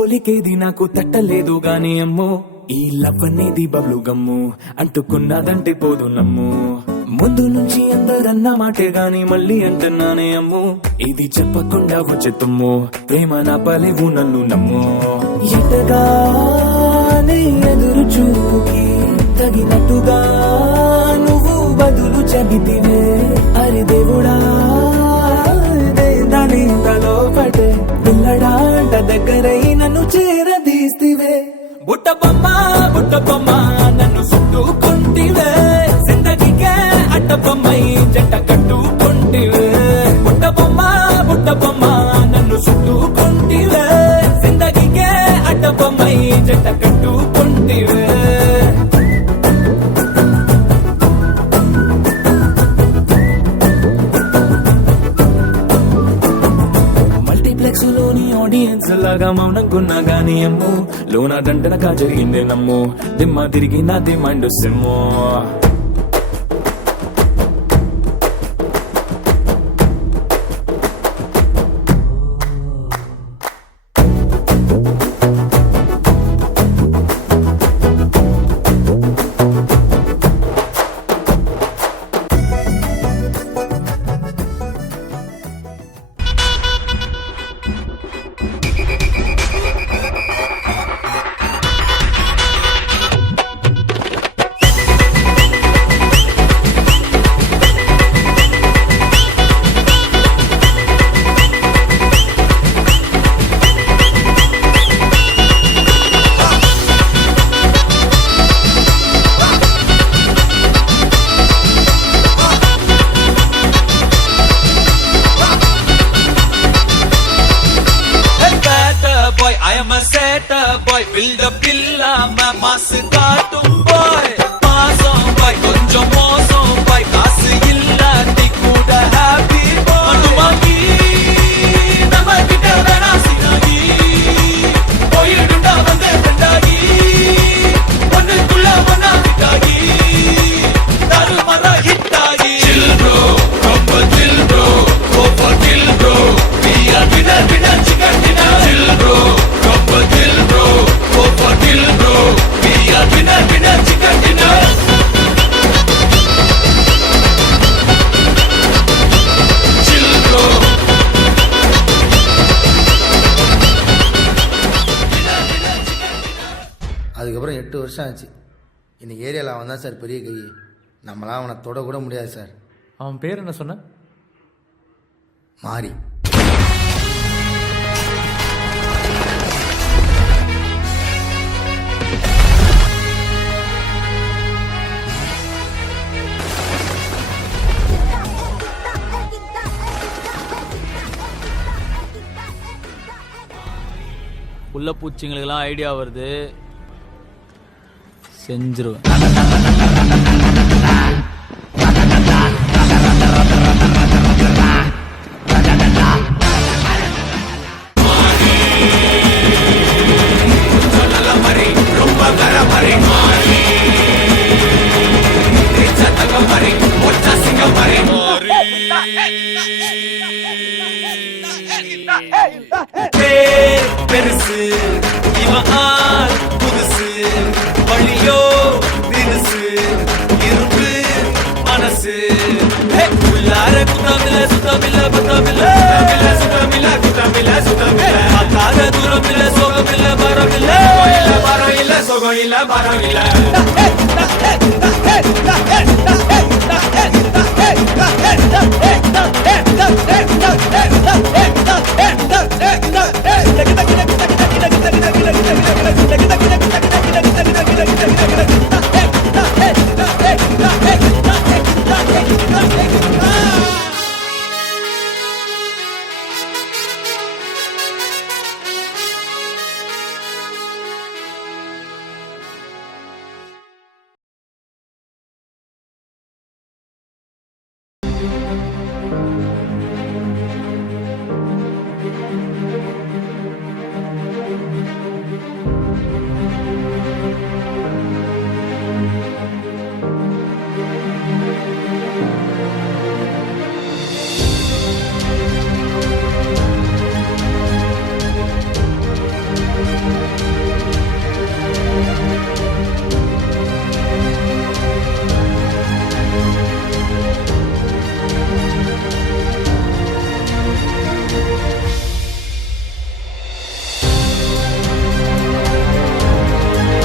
పోలికేది నాకు తట్టలేదు గాని అమ్మో ఈ లవ్ అనేది బబ్లు గమ్ము అంటుకున్నదంటే పోదు నమ్ము ముందు నుంచి అందరన్న మాటే గాని మళ్ళీ అంటున్నానే అమ్ము ఇది చెప్పకుండా వచ్చే తుమ్ము ప్రేమ నా పలేవు నన్ను నమ్ము ఎటగానే ఎదురు చూకి తగినట్టుగా నువ్వు బదులు చెబితివే అరి దేవుడా దాని తలో పటే పిల్లడాంట దగ్గరై నన్ను చేరదీస్తివే బుట్ట బొమ్మ నన్ను చుట్టుకుంటివే జిందగీకే అడ్డ బొమ్మై జంట కట్టుకుంటివే బుట్ట బొమ్మ నన్ను చుట్టుకుంటివే జిందగీకే అడ్డ బొమ్మై జంట కట్టుకుంటివే లోని ఆడియన్స్ లాగా మౌనంకున్నా గానీ అమ్ము లోన దండనగా జరిగింది నమ్ము దిమ్మ తిరిగి నా దిమ్మండు sim boy build up villa mass kaatum boy maasam boy konjam mosam boy kaasu illati kuda happy boy anumagi namakita vena sinagi boy idunda vande vendagi onnukulla vanna vitagi daru mara hittagi chill bro proper chill bro go for kill bro we are winner chicken dinner chill bro proper chill bro go for kill bro we are winner chicken dinner chill bro அதுக்கப்புறம் 8 வருஷம் ஆச்சு. இன்னைக்கு ஏரியாவில் அவன் தான் சார் பெரிய கை. நம்மளாம் அவனை தொட கூட முடியாது சார். அவன் பேர் என்ன சொன்ன? மாறி. உள்ள பூச்சிங்களுக்கெல்லாம் ஐடியா வருது, செஞ்சிருவேன். பெருசு இவன் ஆள் புதுசு வழியோ தினுசு இரும்பு மனசு உள்ளார குத்தமில்ல சுத்தமில்ல பத்தமில்ல சுத்தமில்ல குத்தமில்ல சுத்தமில்ல பார்க்காத தூரம் இல்ல சோகம் இல்ல பரம் இல்ல பரம் இல்ல சோகம் இல்ல பரம் இல்ல